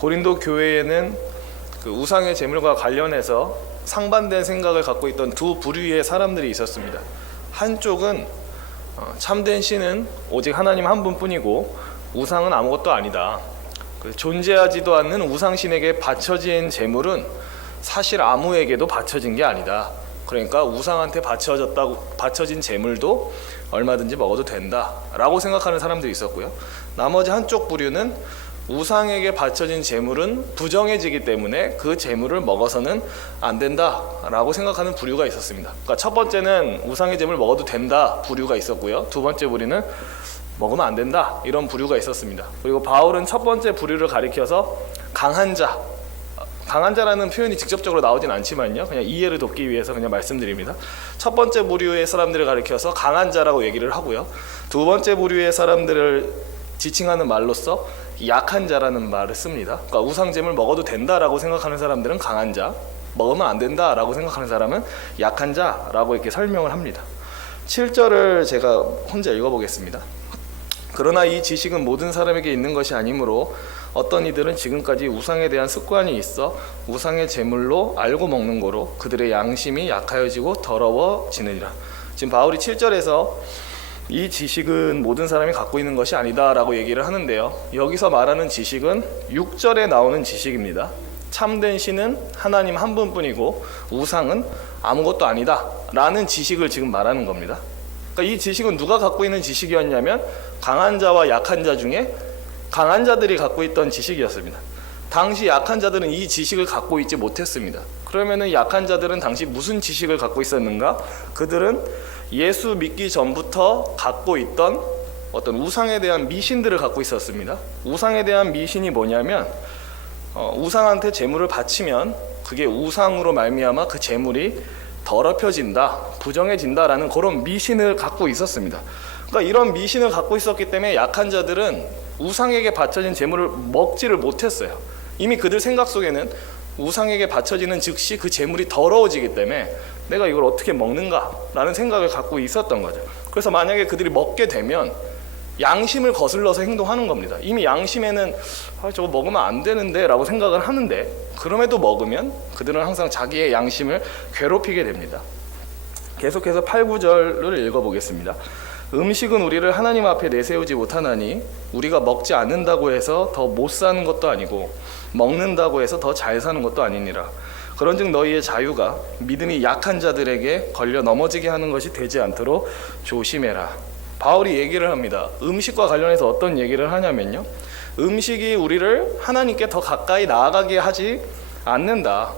고린도 교회에는 그 우상의 제물과 관련해서 상반된 생각을 갖고 있던 두 부류의 사람들이 있었습니다. 한쪽은 참된 신은 오직 하나님 한 분뿐이고 우상은 아무것도 아니다. 존재하지도 않는 우상신에게 바쳐진 제물은 사실 아무에게도 바쳐진 게 아니다. 그러니까 우상한테 바쳐진 제물도 얼마든지 먹어도 된다 라고 생각하는 사람들이 있었고요. 나머지 한쪽 부류는 우상에게 바쳐진 제물은 부정해지기 때문에 그 제물을 먹어서는 안 된다 라고 생각하는 부류가 있었습니다. 그러니까 첫 번째는 우상의 제물 먹어도 된다 부류가 있었고요. 두 번째 부류는 먹으면 안 된다 이런 부류가 있었습니다. 그리고 바울은 첫 번째 부류를 가리켜서 강한 자라는 표현이 직접적으로 나오진 않지만요, 그냥 이해를 돕기 위해서 그냥 말씀드립니다. 첫 번째 부류의 사람들을 가리켜서 강한 자라고 얘기를 하고요, 두 번째 부류의 사람들을 지칭하는 말로서 약한 자라는 말을 씁니다. 그러니까 우상제물 먹어도 된다라고 생각하는 사람들은 강한 자, 먹으면 안 된다라고 생각하는 사람은 약한 자라고 이렇게 설명을 합니다. 7절을 제가 혼자 읽어보겠습니다. 그러나 이 지식은 모든 사람에게 있는 것이 아니므로 어떤 이들은 지금까지 우상에 대한 습관이 있어 우상의 제물로 알고 먹는 거로 그들의 양심이 약하여지고 더러워지느니라. 지금 바울이 7절에서 이 지식은 모든 사람이 갖고 있는 것이 아니다 라고 얘기를 하는데요, 여기서 말하는 지식은 6절에 나오는 지식입니다. 참된 신은 하나님 한 분뿐이고 우상은 아무것도 아니다 라는 지식을 지금 말하는 겁니다. 그러니까 이 지식은 누가 갖고 있는 지식이었냐면 강한 자와 약한 자 중에 강한 자들이 갖고 있던 지식이었습니다. 당시 약한 자들은 이 지식을 갖고 있지 못했습니다. 그러면은 약한 자들은 당시 무슨 지식을 갖고 있었는가? 그들은 예수 믿기 전부터 갖고 있던 어떤 우상에 대한 미신들을 갖고 있었습니다. 우상에 대한 미신이 뭐냐면 우상한테 제물을 바치면 그게 우상으로 말미암아 그 제물이 더럽혀진다, 부정해진다라는 그런 미신을 갖고 있었습니다. 그러니까 이런 미신을 갖고 있었기 때문에 약한 자들은 우상에게 바쳐진 제물을 먹지를 못했어요. 이미 그들 생각 속에는 우상에게 바쳐지는 즉시 그 제물이 더러워지기 때문에 내가 이걸 어떻게 먹는가라는 생각을 갖고 있었던 거죠. 그래서 만약에 그들이 먹게 되면 양심을 거슬러서 행동하는 겁니다. 이미 양심에는 저거 먹으면 안 되는데 라고 생각을 하는데, 그럼에도 먹으면 그들은 항상 자기의 양심을 괴롭히게 됩니다. 계속해서 8, 9절을 읽어보겠습니다. 음식은 우리를 하나님 앞에 내세우지 못하나니 우리가 먹지 않는다고 해서 더 못 사는 것도 아니고 먹는다고 해서 더 잘 사는 것도 아니니라. 그런즉 너희의 자유가 믿음이 약한 자들에게 걸려 넘어지게 하는 것이 되지 않도록 조심해라. 바울이 얘기를 합니다. 음식과 관련해서 어떤 얘기를 하냐면요, 음식이 우리를 하나님께 더 가까이 나아가게 하지 않는다.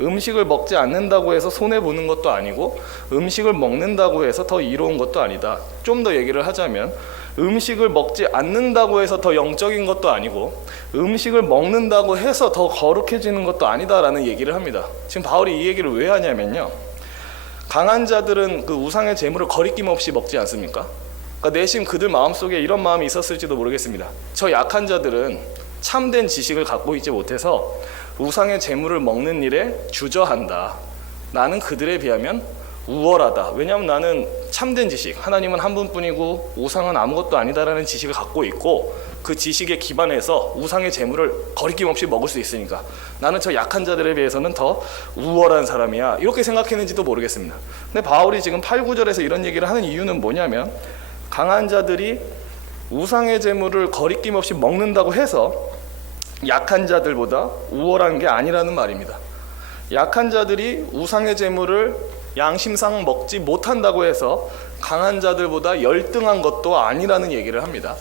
음식을 먹지 않는다고 해서 손해보는 것도 아니고 음식을 먹는다고 해서 더 이로운 것도 아니다. 좀 더 얘기를 하자면 음식을 먹지 않는다고 해서 더 영적인 것도 아니고 음식을 먹는다고 해서 더 거룩해지는 것도 아니다라는 얘기를 합니다. 지금 바울이 이 얘기를 왜 하냐면요, 강한 자들은 그 우상의 제물을 거리낌 없이 먹지 않습니까? 그러니까 내심 그들 마음속에 이런 마음이 있었을지도 모르겠습니다. 저 약한 자들은 참된 지식을 갖고 있지 못해서 우상의 제물을 먹는 일에 주저한다. 나는 그들에 비하면 우월하다. 왜냐하면 나는 참된 지식, 하나님은 한 분뿐이고 우상은 아무것도 아니다라는 지식을 갖고 있고 그 지식에 기반해서 우상의 제물을 거리낌 없이 먹을 수 있으니까 나는 저 약한 자들에 비해서는 더 우월한 사람이야, 이렇게 생각했는지도 모르겠습니다. 근데 바울이 지금 8, 9절에서 이런 얘기를 하는 이유는 뭐냐면, 강한 자들이 우상의 제물을 거리낌 없이 먹는다고 해서 약한 자들보다 우월한 게 아니라는 말입니다. 약한 자들이 우상의 제물을 양심상 먹지 못한다고 해서 강한 자들보다 열등한 것도 아니라는 얘기를 합니다.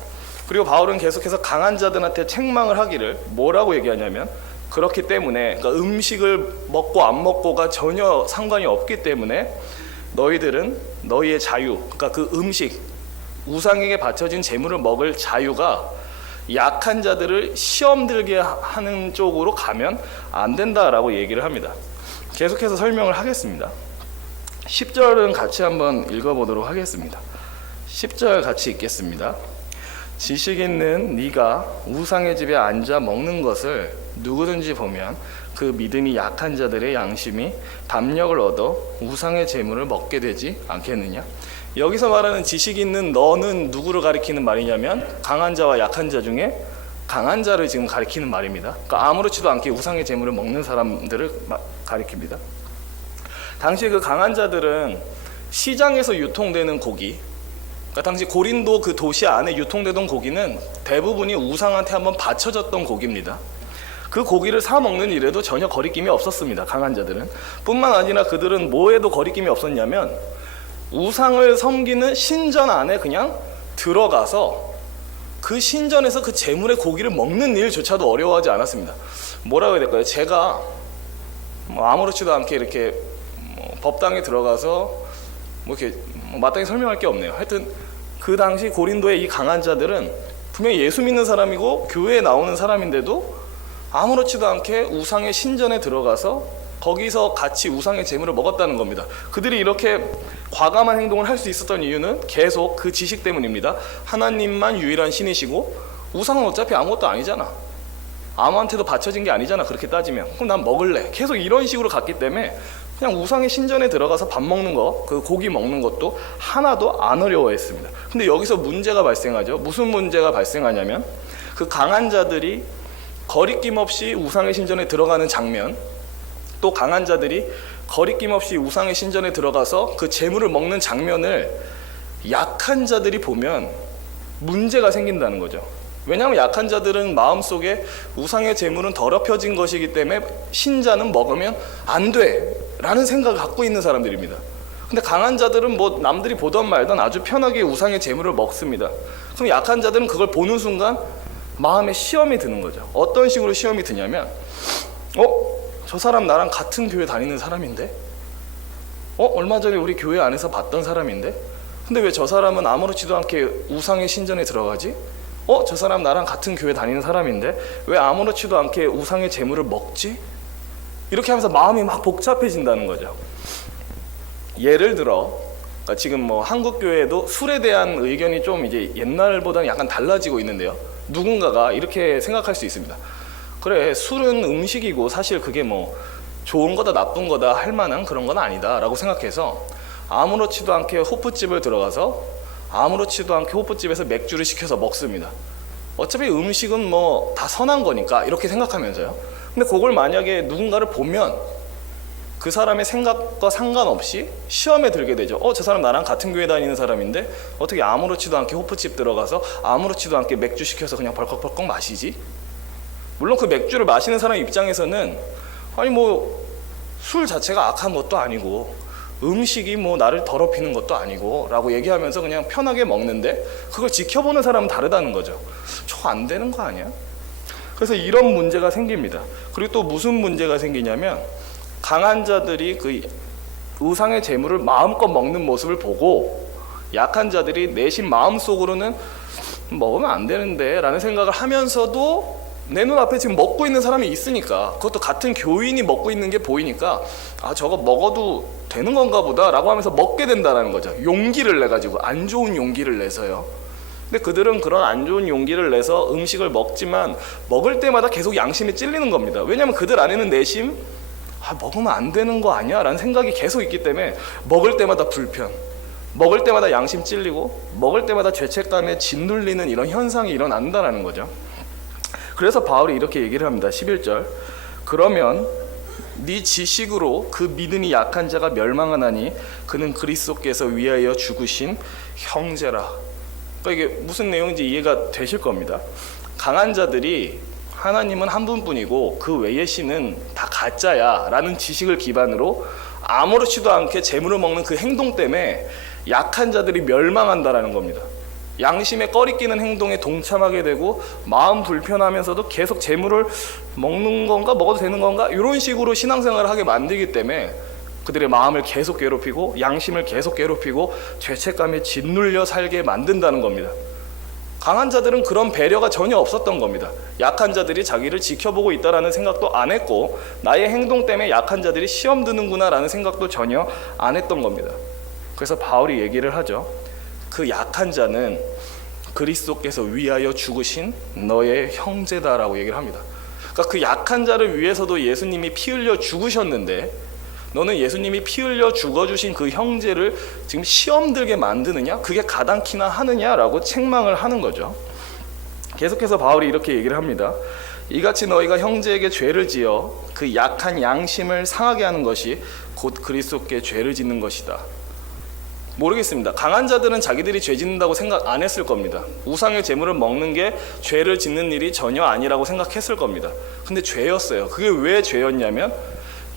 그리고 바울은 계속해서 강한 자들한테 책망을 하기를 뭐라고 얘기하냐면, 그렇기 때문에 그러니까 음식을 먹고 안 먹고가 전혀 상관이 없기 때문에 너희들은 너희의 자유, 그러니까 그 음식, 우상에게 바쳐진 제물을 먹을 자유가 약한 자들을 시험 들게 하는 쪽으로 가면 안 된다라고 얘기를 합니다. 계속해서 설명을 하겠습니다. 10절은 같이 한번 읽어보도록 하겠습니다. 10절 같이 읽겠습니다. 지식 있는 네가 우상의 집에 앉아 먹는 것을 누구든지 보면 그 믿음이 약한 자들의 양심이 담력을 얻어 우상의 제물을 먹게 되지 않겠느냐. 여기서 말하는 지식 있는 너는 누구를 가리키는 말이냐면 강한 자와 약한 자 중에 강한 자를 지금 가리키는 말입니다. 그러니까 아무렇지도 않게 우상의 제물을 먹는 사람들을 가리킵니다. 당시 그 강한 자들은 시장에서 유통되는 고기, 그러니까 당시 고린도 그 도시 안에 유통되던 고기는 대부분이 우상한테 한번 바쳐졌던 고기입니다. 그 고기를 사 먹는 일에도 전혀 거리낌이 없었습니다. 강한 자들은. 뿐만 아니라 그들은 뭐에도 거리낌이 없었냐면 우상을 섬기는 신전 안에 그냥 들어가서 그 신전에서 그 제물의 고기를 먹는 일조차도 어려워하지 않았습니다. 뭐라고 해야 될까요? 제가 아무렇지도 않게 이렇게 법당에 들어가서 이렇게 마땅히 설명할 게 없네요. 하여튼 그 당시 고린도의 이 강한 자들은 분명히 예수 믿는 사람이고 교회에 나오는 사람인데도 아무렇지도 않게 우상의 신전에 들어가서 거기서 같이 우상의 제물을 먹었다는 겁니다. 그들이 이렇게 과감한 행동을 할 수 있었던 이유는 계속 그 지식 때문입니다. 하나님만 유일한 신이시고 우상은 어차피 아무것도 아니잖아, 아무한테도 바쳐진 게 아니잖아, 그렇게 따지면. 그럼 난 먹을래. 계속 이런 식으로 갔기 때문에 그냥 우상의 신전에 들어가서 밥 먹는 거, 그 고기 먹는 것도 하나도 안 어려워했습니다. 근데 여기서 문제가 발생하죠. 무슨 문제가 발생하냐면 그 강한 자들이 거리낌 없이 우상의 신전에 들어가는 장면, 또 강한 자들이 거리낌 없이 우상의 신전에 들어가서 그 제물을 먹는 장면을 약한 자들이 보면 문제가 생긴다는 거죠. 왜냐하면 약한 자들은 마음속에 우상의 제물은 더럽혀진 것이기 때문에 신자는 먹으면 안 돼 라는 생각을 갖고 있는 사람들입니다. 근데 강한 자들은 뭐 남들이 보던 말던 아주 편하게 우상의 제물을 먹습니다. 그럼 약한 자들은 그걸 보는 순간 마음에 시험이 드는 거죠. 어떤 식으로 시험이 드냐면 저 사람 나랑 같은 교회 다니는 사람인데, 얼마 전에 우리 교회 안에서 봤던 사람인데, 근데 왜 저 사람은 아무렇지도 않게 우상의 신전에 들어가지? 저 사람 나랑 같은 교회 다니는 사람인데 왜 아무렇지도 않게 우상의 제물을 먹지? 이렇게 하면서 마음이 막 복잡해진다는 거죠. 예를 들어 지금 뭐 한국 교회도 술에 대한 의견이 좀 이제 옛날보다는 약간 달라지고 있는데요. 누군가가 이렇게 생각할 수 있습니다. 그래, 술은 음식이고 사실 그게 뭐 좋은 거다 나쁜 거다 할 만한 그런 건 아니다 라고 생각해서 아무렇지도 않게 호프집을 들어가서 아무렇지도 않게 호프집에서 맥주를 시켜서 먹습니다. 어차피 음식은 뭐 다 선한 거니까 이렇게 생각하면서요. 근데 그걸 만약에 누군가를 보면 그 사람의 생각과 상관없이 시험에 들게 되죠. 저 사람 나랑 같은 교회 다니는 사람인데 어떻게 아무렇지도 않게 호프집 들어가서 아무렇지도 않게 맥주 시켜서 그냥 벌컥벌컥 마시지? 물론 그 맥주를 마시는 사람 입장에서는 아니 뭐 술 자체가 악한 것도 아니고 음식이 뭐 나를 더럽히는 것도 아니고 라고 얘기하면서 그냥 편하게 먹는데 그걸 지켜보는 사람은 다르다는 거죠. 저 안 되는 거 아니야? 그래서 이런 문제가 생깁니다. 그리고 또 무슨 문제가 생기냐면 강한 자들이 그 우상의 제물을 마음껏 먹는 모습을 보고 약한 자들이 내심 마음속으로는 먹으면 안 되는데 라는 생각을 하면서도 내 눈앞에 지금 먹고 있는 사람이 있으니까, 그것도 같은 교인이 먹고 있는 게 보이니까 저거 먹어도 되는 건가 보다 라고 하면서 먹게 된다는 거죠. 용기를 내가지고, 안 좋은 용기를 내서요. 근데 그들은 그런 안 좋은 용기를 내서 음식을 먹지만 먹을 때마다 계속 양심에 찔리는 겁니다. 왜냐하면 그들 안에는 내심 먹으면 안 되는 거 아니야? 라는 생각이 계속 있기 때문에 먹을 때마다 불편, 먹을 때마다 양심 찔리고 먹을 때마다 죄책감에 짓눌리는 이런 현상이 일어난다는 거죠. 그래서 바울이 이렇게 얘기를 합니다. 11절, 그러면 네 지식으로 그 믿음이 약한 자가 멸망하나니 그는 그리스도께서 위하여 죽으신 형제라. 그러니까 이게 무슨 내용인지 이해가 되실 겁니다. 강한 자들이 하나님은 한 분뿐이고 그 외의 신은 다 가짜야 라는 지식을 기반으로 아무렇지도 않게 재물을 먹는 그 행동 때문에 약한 자들이 멸망한다라는 겁니다. 양심에 꺼리끼는 행동에 동참하게 되고 마음 불편하면서도 계속 재물을 먹는 건가, 먹어도 되는 건가, 이런 식으로 신앙생활을 하게 만들기 때문에 그들의 마음을 계속 괴롭히고 양심을 계속 괴롭히고 죄책감에 짓눌려 살게 만든다는 겁니다. 강한 자들은 그런 배려가 전혀 없었던 겁니다. 약한 자들이 자기를 지켜보고 있다라는 생각도 안 했고 나의 행동 때문에 약한 자들이 시험 드는구나 라는 생각도 전혀 안 했던 겁니다. 그래서 바울이 얘기를 하죠. 그 약한 자는 그리스도께서 위하여 죽으신 너의 형제다라고 얘기를 합니다. 그러니까 그 약한 자를 위해서도 예수님이 피 흘려 죽으셨는데 너는 예수님이 피 흘려 죽어주신 그 형제를 지금 시험 들게 만드느냐? 그게 가당키나 하느냐라고 책망을 하는 거죠. 계속해서 바울이 이렇게 얘기를 합니다. 이같이 너희가 형제에게 죄를 지어 그 약한 양심을 상하게 하는 것이 곧 그리스도께 죄를 짓는 것이다. 모르겠습니다. 강한 자들은 자기들이 죄 짓는다고 생각 안 했을 겁니다. 우상의 제물을 먹는 게 죄를 짓는 일이 전혀 아니라고 생각했을 겁니다. 근데 죄였어요. 그게 왜 죄였냐면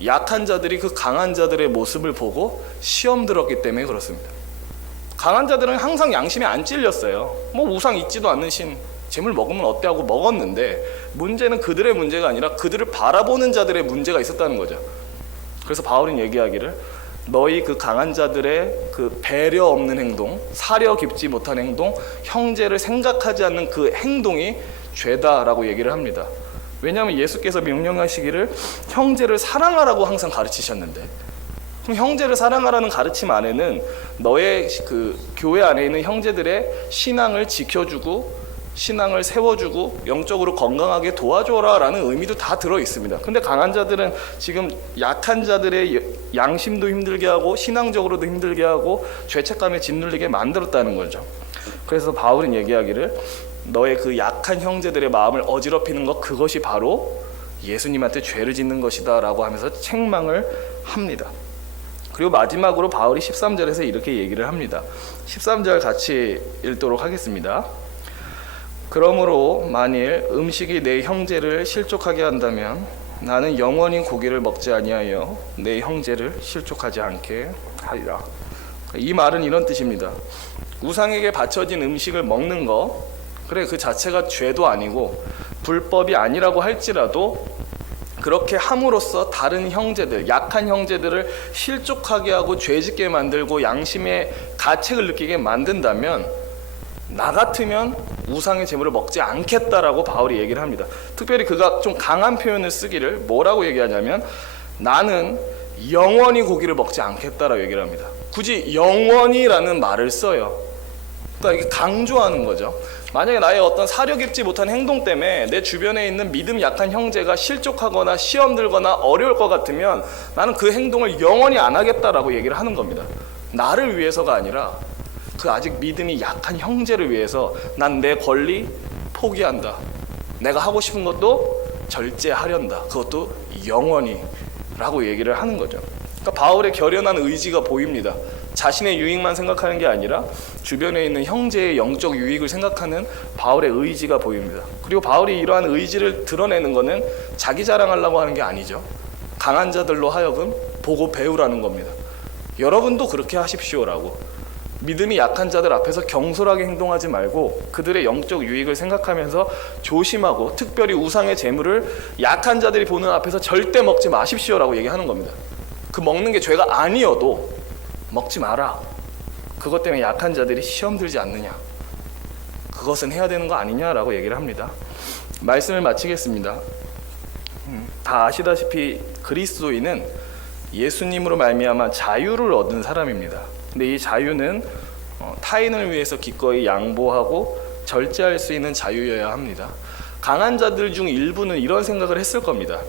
약한 자들이 그 강한 자들의 모습을 보고 시험 들었기 때문에 그렇습니다. 강한 자들은 항상 양심에 안 찔렸어요. 뭐 우상 있지도 않는 신 제물 먹으면 어때 하고 먹었는데, 문제는 그들의 문제가 아니라 그들을 바라보는 자들의 문제가 있었다는 거죠. 그래서 바울은 얘기하기를 너희 그 강한 자들의 그 배려 없는 행동, 사려 깊지 못한 행동, 형제를 생각하지 않는 그 행동이 죄다라고 얘기를 합니다. 왜냐하면 예수께서 명령하시기를 형제를 사랑하라고 항상 가르치셨는데, 그럼 형제를 사랑하라는 가르침 안에는 너의 그 교회 안에 있는 형제들의 신앙을 지켜주고 신앙을 세워주고 영적으로 건강하게 도와줘라 라는 의미도 다 들어있습니다. 근데 강한 자들은 지금 약한 자들의 양심도 힘들게 하고 신앙적으로도 힘들게 하고 죄책감에 짓눌리게 만들었다는 거죠. 그래서 바울은 얘기하기를 너의 그 약한 형제들의 마음을 어지럽히는 것, 그것이 바로 예수님한테 죄를 짓는 것이다 라고 하면서 책망을 합니다. 그리고 마지막으로 바울이 13절에서 이렇게 얘기를 합니다. 13절 같이 읽도록 하겠습니다. 그러므로 만일 음식이 내 형제를 실족하게 한다면 나는 영원히 고기를 먹지 아니하여 내 형제를 실족하지 않게 하리라. 이 말은 이런 뜻입니다. 우상에게 바쳐진 음식을 먹는 거, 그래 그 자체가 죄도 아니고 불법이 아니라고 할지라도 그렇게 함으로써 다른 형제들, 약한 형제들을 실족하게 하고 죄짓게 만들고 양심의 가책을 느끼게 만든다면 나 같으면 우상의 제물을 먹지 않겠다라고 바울이 얘기를 합니다. 특별히 그가 좀 강한 표현을 쓰기를 뭐라고 얘기하냐면 나는 영원히 고기를 먹지 않겠다라고 얘기를 합니다. 굳이 영원히라는 말을 써요. 그러니까 이게 강조하는 거죠. 만약에 나의 어떤 사려 깊지 못한 행동 때문에 내 주변에 있는 믿음 약한 형제가 실족하거나 시험 들거나 어려울 것 같으면 나는 그 행동을 영원히 안 하겠다라고 얘기를 하는 겁니다. 나를 위해서가 아니라 그 아직 믿음이 약한 형제를 위해서 난 내 권리 포기한다. 내가 하고 싶은 것도 절제하련다. 그것도 영원히 라고 얘기를 하는 거죠. 그러니까 바울의 결연한 의지가 보입니다. 자신의 유익만 생각하는 게 아니라 주변에 있는 형제의 영적 유익을 생각하는 바울의 의지가 보입니다. 그리고 바울이 이러한 의지를 드러내는 것은 자기 자랑하려고 하는 게 아니죠. 강한 자들로 하여금 보고 배우라는 겁니다. 여러분도 그렇게 하십시오라고. 믿음이 약한 자들 앞에서 경솔하게 행동하지 말고 그들의 영적 유익을 생각하면서 조심하고, 특별히 우상의 재물을 약한 자들이 보는 앞에서 절대 먹지 마십시오라고 얘기하는 겁니다. 그 먹는 게 죄가 아니어도 먹지 마라. 그것 때문에 약한 자들이 시험 들지 않느냐, 그것은 해야 되는 거 아니냐라고 얘기를 합니다. 말씀을 마치겠습니다. 다 아시다시피 그리스도인은 예수님으로 말미암아 자유를 얻은 사람입니다. 근데 이 자유는 타인을 위해서 기꺼이 양보하고 절제할 수 있는 자유여야 합니다. 강한 자들 중 일부는 이런 생각을 했을 겁니다.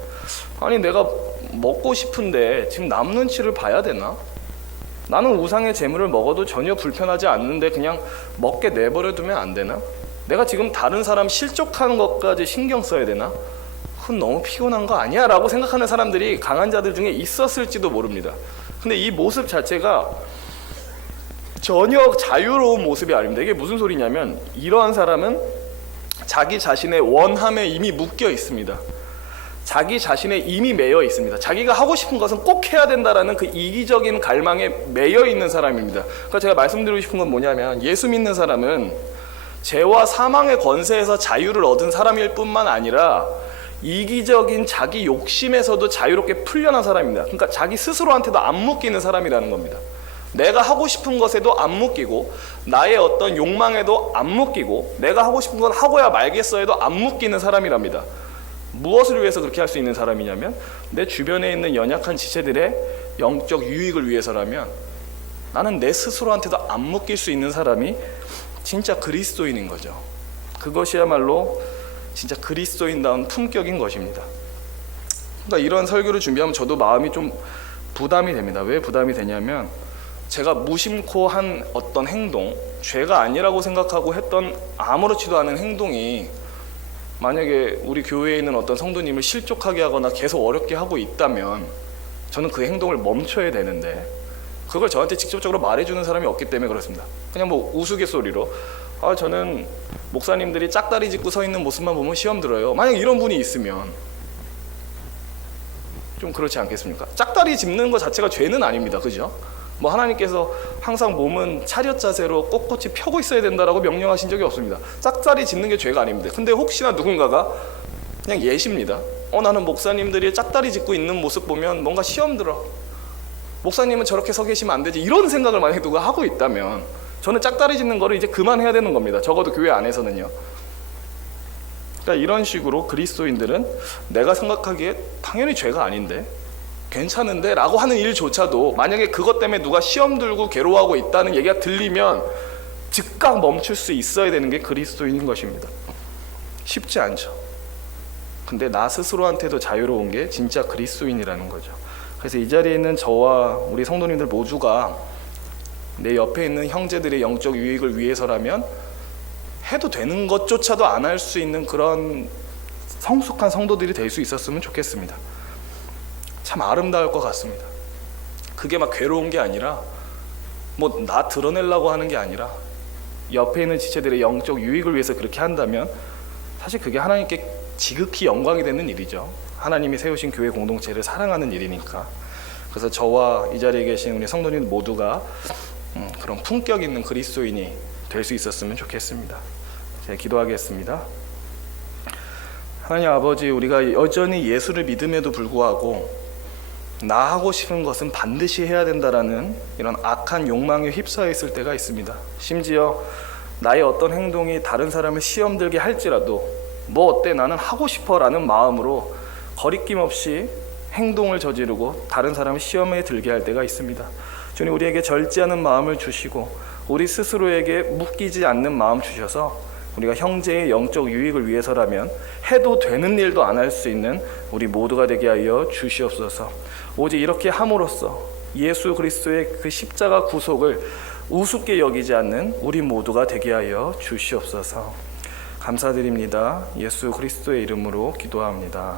아니 내가 먹고 싶은데 지금 남 눈치를 봐야 되나? 나는 우상의 재물을 먹어도 전혀 불편하지 않는데 그냥 먹게 내버려 두면 안 되나? 내가 지금 다른 사람 실족하는 것까지 신경 써야 되나? 그건 너무 피곤한 거 아니야? 라고 생각하는 사람들이 강한 자들 중에 있었을지도 모릅니다. 근데 이 모습 자체가 전혀 자유로운 모습이 아닙니다. 이게 무슨 소리냐면 이러한 사람은 자기 자신의 원함에 이미 묶여 있습니다. 자기 자신에 이미 매여 있습니다. 자기가 하고 싶은 것은 꼭 해야 된다라는 그 이기적인 갈망에 매여 있는 사람입니다. 그러니까 제가 말씀드리고 싶은 건 뭐냐면 예수 믿는 사람은 죄와 사망의 권세에서 자유를 얻은 사람일 뿐만 아니라 이기적인 자기 욕심에서도 자유롭게 풀려난 사람입니다. 그러니까 자기 스스로한테도 안 묶이는 사람이라는 겁니다. 내가 하고 싶은 것에도 안 묶이고 나의 어떤 욕망에도 안 묶이고 내가 하고 싶은 건 하고야 말겠어에도 안 묶이는 사람이랍니다. 무엇을 위해서 그렇게 할 수 있는 사람이냐면 내 주변에 있는 연약한 지체들의 영적 유익을 위해서라면 나는 내 스스로한테도 안 묶일 수 있는 사람이 진짜 그리스도인인 거죠. 그것이야말로 진짜 그리스도인다운 품격인 것입니다. 그러니까 이런 설교를 준비하면 저도 마음이 좀 부담이 됩니다. 왜 부담이 되냐면 제가 무심코 한 어떤 행동, 죄가 아니라고 생각하고 했던 아무렇지도 않은 행동이 만약에 우리 교회에 있는 어떤 성도님을 실족하게 하거나 계속 어렵게 하고 있다면 저는 그 행동을 멈춰야 되는데 그걸 저한테 직접적으로 말해주는 사람이 없기 때문에 그렇습니다. 그냥 뭐 우스갯소리로 저는 목사님들이 짝다리 짚고 서 있는 모습만 보면 시험 들어요. 만약 이런 분이 있으면 좀 그렇지 않겠습니까? 짝다리 짚는 것 자체가 죄는 아닙니다. 그죠? 뭐 하나님께서 항상 몸은 차렷 자세로 꼿꼿이 펴고 있어야 된다라고 명령하신 적이 없습니다. 짝다리 짚는 게 죄가 아닙니다. 근데 혹시나 누군가가 그냥 예시입니다. 나는 목사님들이 짝다리 짚고 있는 모습 보면 뭔가 시험 들어. 목사님은 저렇게 서 계시면 안 되지. 이런 생각을 만약에 누가 하고 있다면 저는 짝다리 짚는 거를 이제 그만해야 되는 겁니다. 적어도 교회 안에서는요. 그러니까 이런 식으로 그리스도인들은 내가 생각하기에 당연히 죄가 아닌데 괜찮은데 라고 하는 일조차도 만약에 그것 때문에 누가 시험 들고 괴로워하고 있다는 얘기가 들리면 즉각 멈출 수 있어야 되는 게 그리스도인인 것입니다. 쉽지 않죠. 근데 나 스스로한테도 자유로운 게 진짜 그리스도인이라는 거죠. 그래서 이 자리에 있는 저와 우리 성도님들 모두가 내 옆에 있는 형제들의 영적 유익을 위해서라면 해도 되는 것조차도 안 할 수 있는 그런 성숙한 성도들이 될 수 있었으면 좋겠습니다. 참 아름다울 것 같습니다. 그게 막 괴로운 게 아니라 뭐 나 드러내려고 하는 게 아니라 옆에 있는 지체들의 영적 유익을 위해서 그렇게 한다면 사실 그게 하나님께 지극히 영광이 되는 일이죠. 하나님이 세우신 교회 공동체를 사랑하는 일이니까. 그래서 저와 이 자리에 계신 우리 성도님 모두가 그런 품격 있는 그리스도인이 될 수 있었으면 좋겠습니다. 제가 기도하겠습니다. 하나님 아버지, 우리가 여전히 예수를 믿음에도 불구하고 나 하고 싶은 것은 반드시 해야 된다라는 이런 악한 욕망에 휩싸여 있을 때가 있습니다. 심지어 나의 어떤 행동이 다른 사람을 시험 들게 할지라도 뭐 어때 나는 하고 싶어 라는 마음으로 거리낌 없이 행동을 저지르고 다른 사람을 시험에 들게 할 때가 있습니다. 주님, 우리에게 절제하는 마음을 주시고 우리 스스로에게 묶이지 않는 마음 주셔서 우리가 형제의 영적 유익을 위해서라면 해도 되는 일도 안 할 수 있는 우리 모두가 되게 하여 주시옵소서. 오직 이렇게 함으로써 예수 그리스도의 그 십자가 구속을 우습게 여기지 않는 우리 모두가 되게 하여 주시옵소서. 감사드립니다. 예수 그리스도의 이름으로 기도합니다.